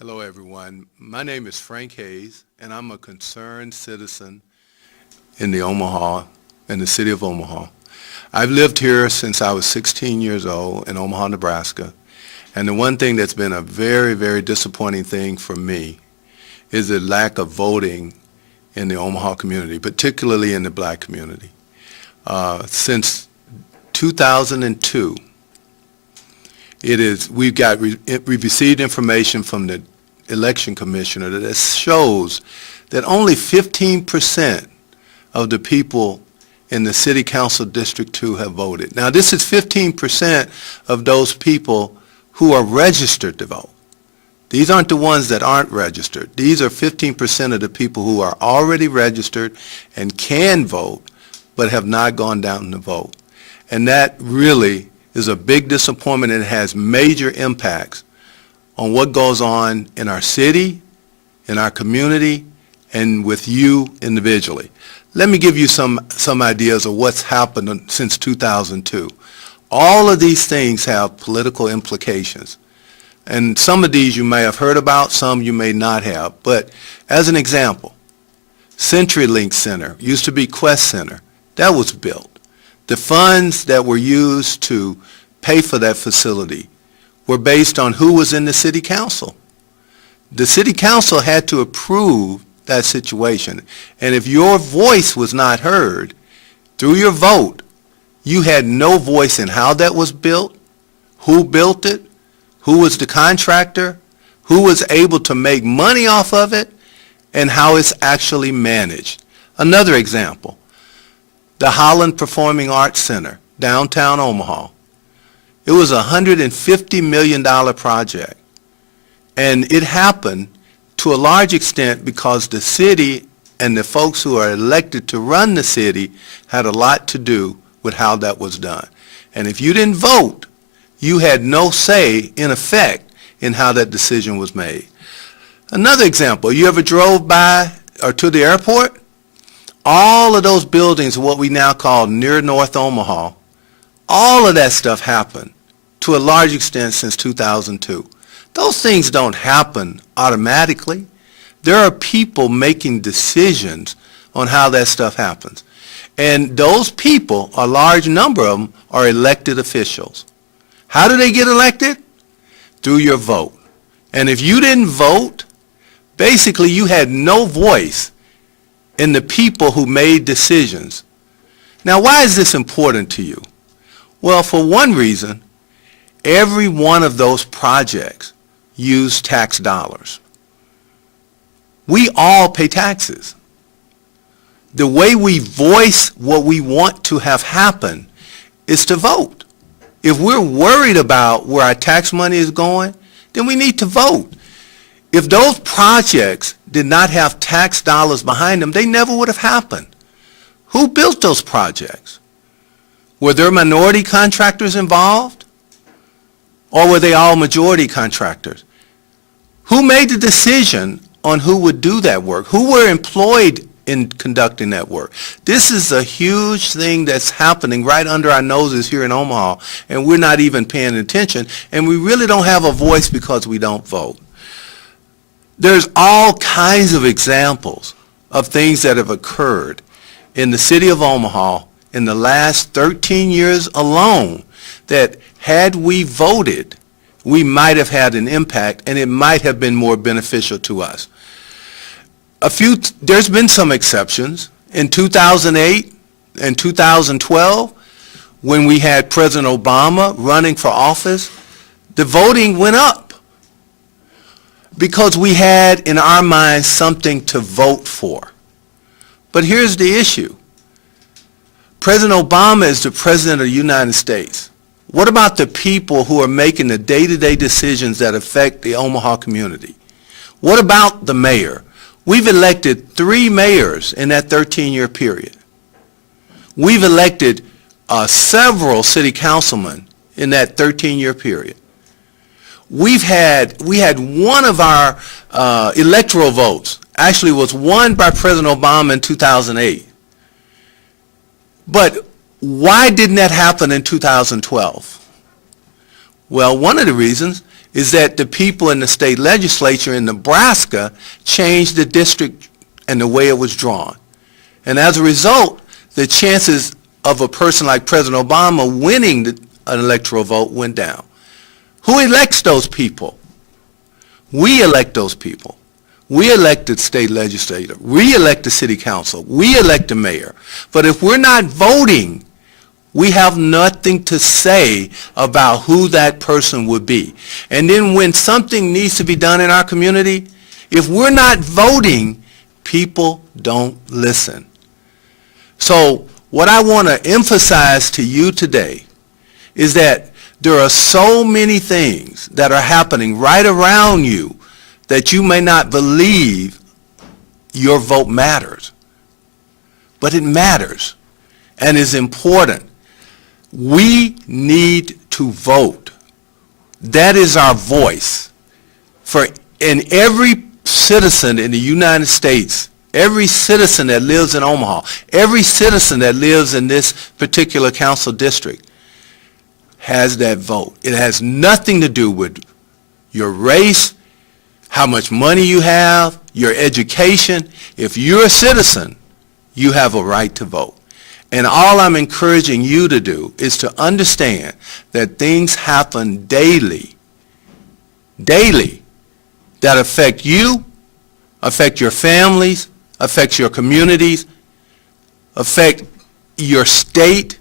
Hello, everyone. My name is Frank Hayes, and I'm a concerned citizen in the city of Omaha. I've lived here since I was 16 years old in Omaha, Nebraska, and the one thing that's been a very, very disappointing thing for me is the lack of voting in the Omaha community, particularly in the black community. Since 2002, we've received information from the election commissioner that shows that only 15% of the people in the city council district 2 have voted. Now, this is 15% of those people who are registered to vote. These aren't the ones that aren't registered. These are 15% of the people who are already registered and can vote but have not gone down to vote. And that really is a big disappointment, and it has major impacts on what goes on in our city, in our community, and with you individually. Let me give you some ideas of what's happened since 2002. All of these things have political implications. And some of these you may have heard about, some you may not have. But as an example, CenturyLink Center, used to be Quest Center, that was built. The funds that were used to pay for that facility were based on who was in the city council. The city council had to approve that situation. And if your voice was not heard through your vote, you had no voice in how that was built, who built it, who was the contractor, who was able to make money off of it, and how it's actually managed. Another example, the Holland Performing Arts Center, downtown Omaha. It was a $150 million project, and it happened to a large extent because the city and the folks who are elected to run the city had a lot to do with how that was done. And if you didn't vote, you had no say, in effect, in how that decision was made. Another example, you ever drove by or to the airport? All of those buildings are what we now call near North Omaha. All of that stuff happened to a large extent since 2002. Those things don't happen automatically. There are people making decisions on how that stuff happens. And those people, a large number of them, are elected officials. How do they get elected? Through your vote. And if you didn't vote, basically you had no voice in the people who made decisions. Now, why is this important to you? Well, for one reason, every one of those projects use tax dollars. We all pay taxes. The way we voice what we want to have happen is to vote. If we're worried about where our tax money is going, then we need to vote. If those projects did not have tax dollars behind them, they never would have happened. Who built those projects? Were there minority contractors involved? Or were they all majority contractors? Who made the decision on who would do that work? Who were employed in conducting that work? This is a huge thing that's happening right under our noses here in Omaha, and we're not even paying attention, and we really don't have a voice because we don't vote. There's all kinds of examples of things that have occurred in the city of Omaha in the last 13 years alone that had we voted, we might have had an impact, and it might have been more beneficial to us. There's been some exceptions. In 2008 and 2012, when we had President Obama running for office, the voting went up because we had in our minds something to vote for. But here's the issue. President Obama is the President of the United States. What about the people who are making the day-to-day decisions that affect the Omaha community? What about the mayor? We've elected 3 mayors in that 13-year period. We've elected several city councilmen in that 13-year period. We had one of our electoral votes actually was won by President Obama in 2008. But why didn't that happen in 2012? Well, one of the reasons is that the people in the state legislature in Nebraska changed the district and the way it was drawn. And as a result, the chances of a person like President Obama winning an electoral vote went down. Who elects those people? We elect those people. We elect the state legislature. We elect the city council. We elect the mayor. But if we're not voting, we have nothing to say about who that person would be. And then when something needs to be done in our community, if we're not voting, people don't listen. So what I want to emphasize to you today is that there are so many things that are happening right around you that you may not believe your vote matters. But it matters and is important. We need to vote. That is our voice. And every citizen in the United States, every citizen that lives in Omaha, every citizen that lives in this particular council district has that vote. It has nothing to do with your race, how much money you have, your education. If you're a citizen, you have a right to vote. And all I'm encouraging you to do is to understand that things happen daily, that affect you, affect your families, affect your communities, affect your state,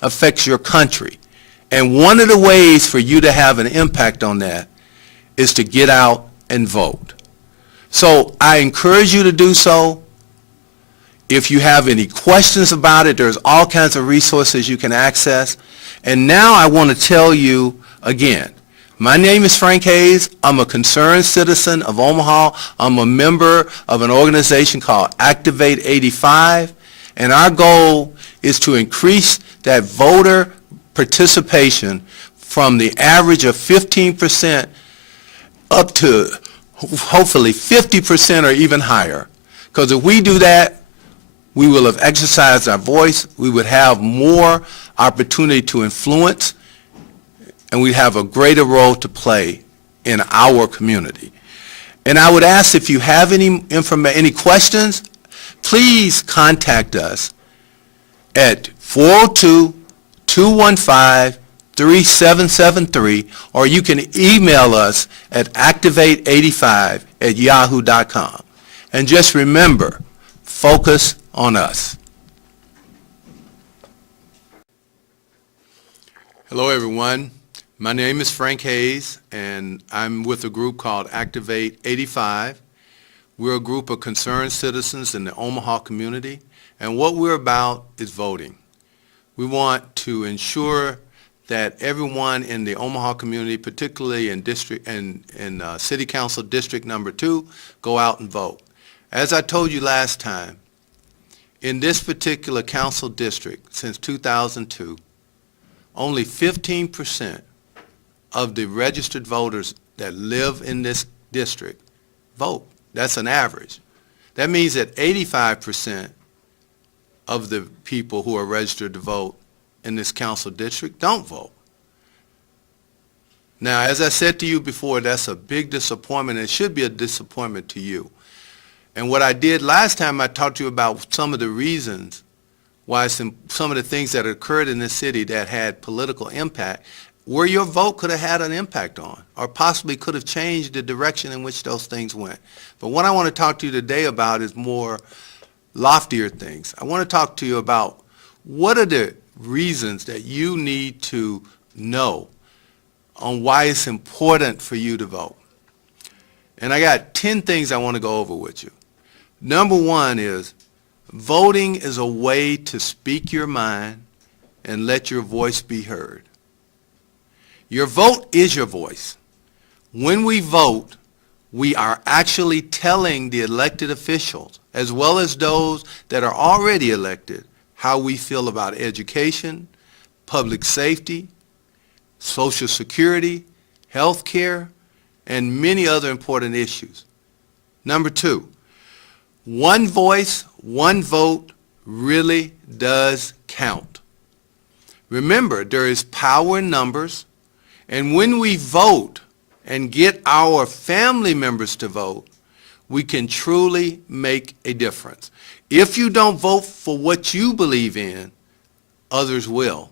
affects your country. And one of the ways for you to have an impact on that is to get out and vote. So I encourage you to do so. If you have any questions about it, there's all kinds of resources you can access. And now I want to tell you again, my name is Frank Hayes. I'm a concerned citizen of Omaha. I'm a member of an organization called Activate 85. And our goal is to increase that voter participation from the average of 15% up to hopefully 50% or even higher. Because if we do that, we will have exercised our voice, we would have more opportunity to influence, and we'd have a greater role to play in our community. And I would ask if you have any questions, please contact us at 402-215-3773, or you can email us at activate85@yahoo.com. And just remember, focus on us. Hello everyone, my name is Frank Hayes and I'm with a group called Activate 85. We're a group of concerned citizens in the Omaha community, and what we're about is voting. We want to ensure that everyone in the Omaha community, particularly in City Council District Number 2, go out and vote. As I told you last time, in this particular council district, since 2002, only 15% of the registered voters that live in this district vote. That's an average. That means that 85% of the people who are registered to vote in this council district don't vote. Now, as I said to you before, that's a big disappointment, and it should be a disappointment to you. And what I did last time, I talked to you about some of the reasons why some of the things that occurred in this city that had political impact, where your vote could have had an impact on, or possibly could have changed the direction in which those things went. But what I want to talk to you today about is more loftier things. I want to talk to you about what are the reasons that you need to know on why it's important for you to vote. And I got 10 things I want to go over with you. Number one is voting is a way to speak your mind and let your voice be heard. Your vote is your voice. When we vote, we are actually telling the elected officials, as well as those that are already elected, how we feel about education, public safety, Social Security, health care, and many other important issues. Number two, one voice, one vote really does count. Remember, there is power in numbers, and when we vote and get our family members to vote, we can truly make a difference. If you don't vote for what you believe in, others will,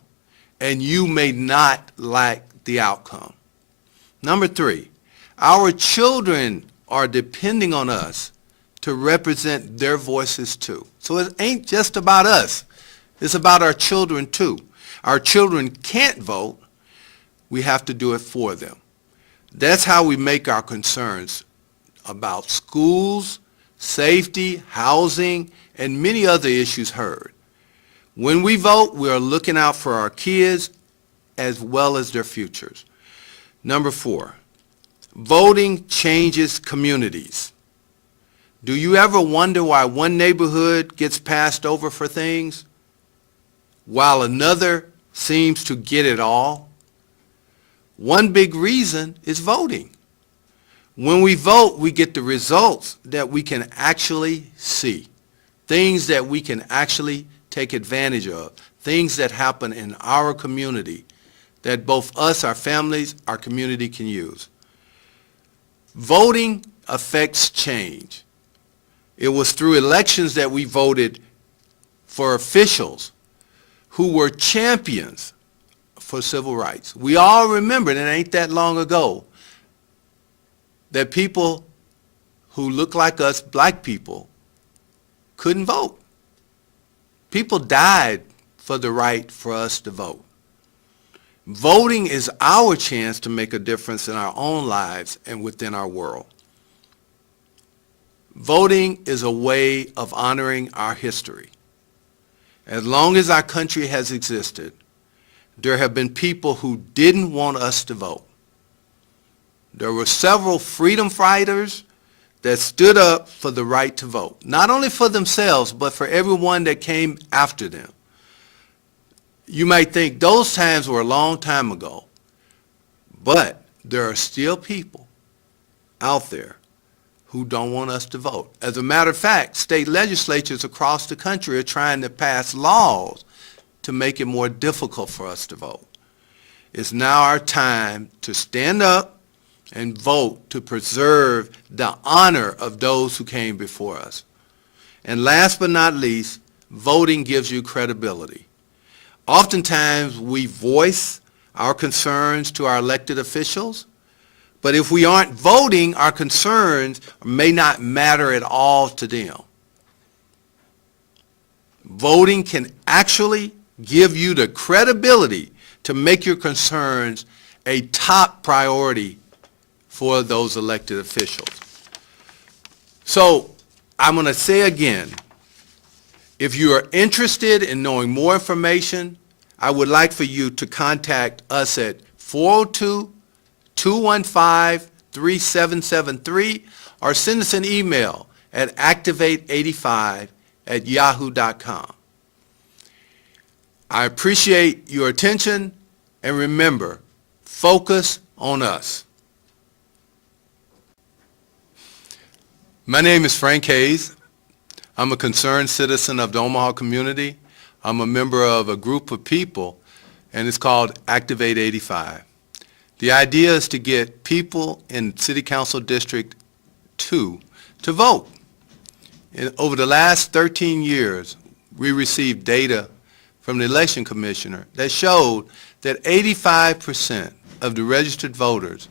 and you may not like the outcome. Number 3, our children are depending on us to represent their voices too. So it ain't just about us. It's about our children too. Our children can't vote. We have to do it for them. That's how we make our concerns about schools, safety, housing, and many other issues heard. When we vote, we are looking out for our kids as well as their futures. Number 4, voting changes communities. Do you ever wonder why one neighborhood gets passed over for things while another seems to get it all? One big reason is voting. When we vote, we get the results that we can actually see, things that we can actually take advantage of, things that happen in our community that both us, our families, our community can use. Voting affects change. It was through elections that we voted for officials who were champions for civil rights. We all remember, and it ain't that long ago, that people who look like us, black people, couldn't vote. People died for the right for us to vote. Voting is our chance to make a difference in our own lives and within our world. Voting is a way of honoring our history. As long as our country has existed, there have been people who didn't want us to vote. There were several freedom fighters that stood up for the right to vote, not only for themselves, but for everyone that came after them. You might think those times were a long time ago, but there are still people out there who don't want us to vote. As a matter of fact, state legislatures across the country are trying to pass laws to make it more difficult for us to vote. It's now our time to stand up and vote to preserve the honor of those who came before us. And last but not least, voting gives you credibility. Oftentimes we voice our concerns to our elected officials, but if we aren't voting, our concerns may not matter at all to them. Voting can actually give you the credibility to make your concerns a top priority for those elected officials. So I'm going to say again, if you are interested in knowing more information, I would like for you to contact us at 402-215-3773 or send us an email at activate85@yahoo.com. I appreciate your attention, and remember, focus on us. My name is Frank Hayes. I'm a concerned citizen of the Omaha community. I'm a member of a group of people, and it's called Activate 85. The idea is to get people in City Council District 2 to vote. Over the last 13 years, we received data from the election commissioner that showed that 85% of the registered voters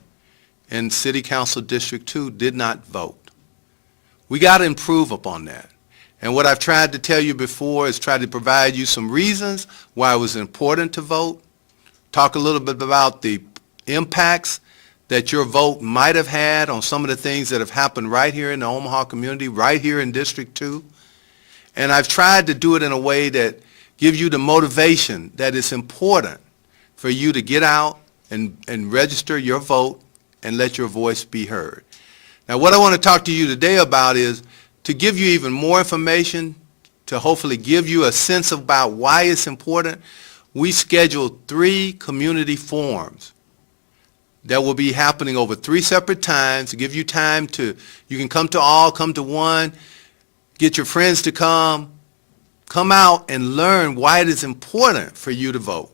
in City Council District 2 did not vote. We got to improve upon that. And what I've tried to tell you before is try to provide you some reasons why it was important to vote, talk a little bit about the impacts that your vote might have had on some of the things that have happened right here in the Omaha community, right here in District 2. And I've tried to do it in a way that gives you the motivation that it's important for you to get out and register your vote and let your voice be heard. Now, what I want to talk to you today about is to give you even more information, to hopefully give you a sense about why it's important. We scheduled 3 community forums that will be happening over 3 separate times to give you time to, you can come to all, come to one, get your friends to come out and learn why it is important for you to vote.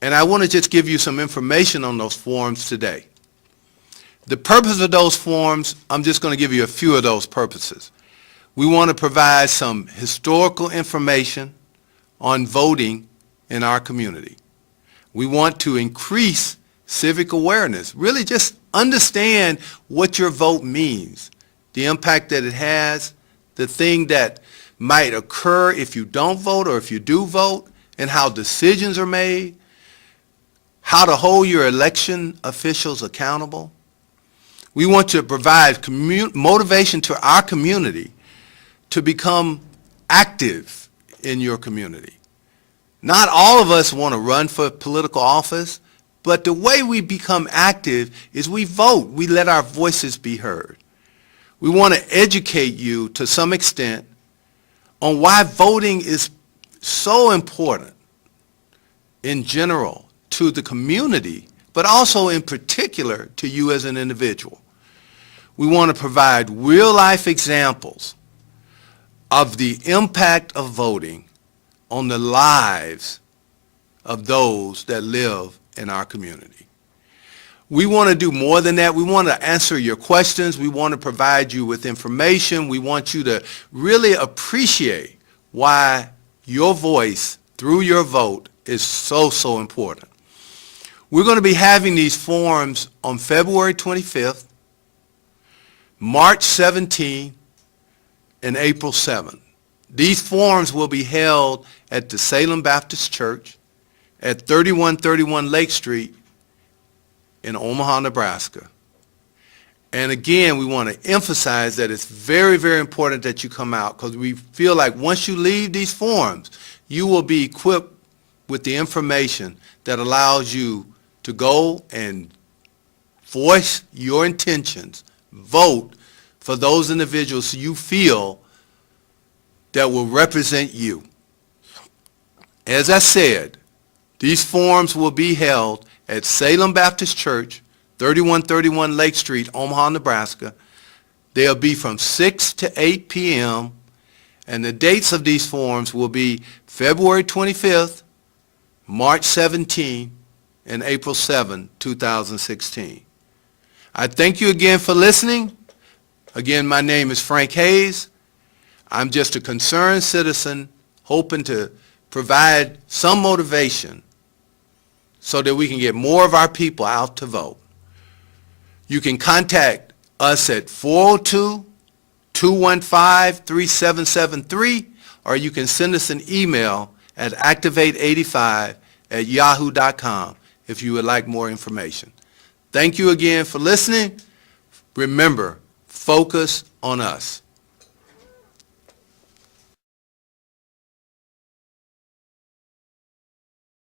And I want to just give you some information on those forums today. The purpose of those forms, I'm just going to give you a few of those purposes. We want to provide some historical information on voting in our community. We want to increase civic awareness, really just understand what your vote means, the impact that it has, the thing that might occur if you don't vote or if you do vote, and how decisions are made, how to hold your election officials accountable. We want to provide motivation to our community to become active in your community. Not all of us want to run for political office, but the way we become active is we vote. We let our voices be heard. We want to educate you to some extent on why voting is so important in general to the community, but also in particular to you as an individual. We want to provide real-life examples of the impact of voting on the lives of those that live in our community. We want to do more than that. We want to answer your questions. We want to provide you with information. We want you to really appreciate why your voice through your vote is so, so important. We're going to be having these forums on February 25th, March 17th, and April 7th. These forums will be held at the Salem Baptist Church at 3131 Lake Street in Omaha, Nebraska. And again, we want to emphasize that it's very, very important that you come out, because we feel like once you leave these forums, you will be equipped with the information that allows you to go and voice your intentions, vote for those individuals you feel that will represent you. As I said, these forums will be held at Salem Baptist Church, 3131 Lake Street, Omaha, Nebraska. They'll be from 6 to 8 p.m., and the dates of these forums will be February 25th, March 17th, and April 7, 2016. I thank you again for listening. Again, my name is Frank Hayes. I'm just a concerned citizen hoping to provide some motivation so that we can get more of our people out to vote. You can contact us at 402-215-3773, or you can send us an email at activate85@yahoo.com if you would like more information. Thank you again for listening. Remember, focus on us.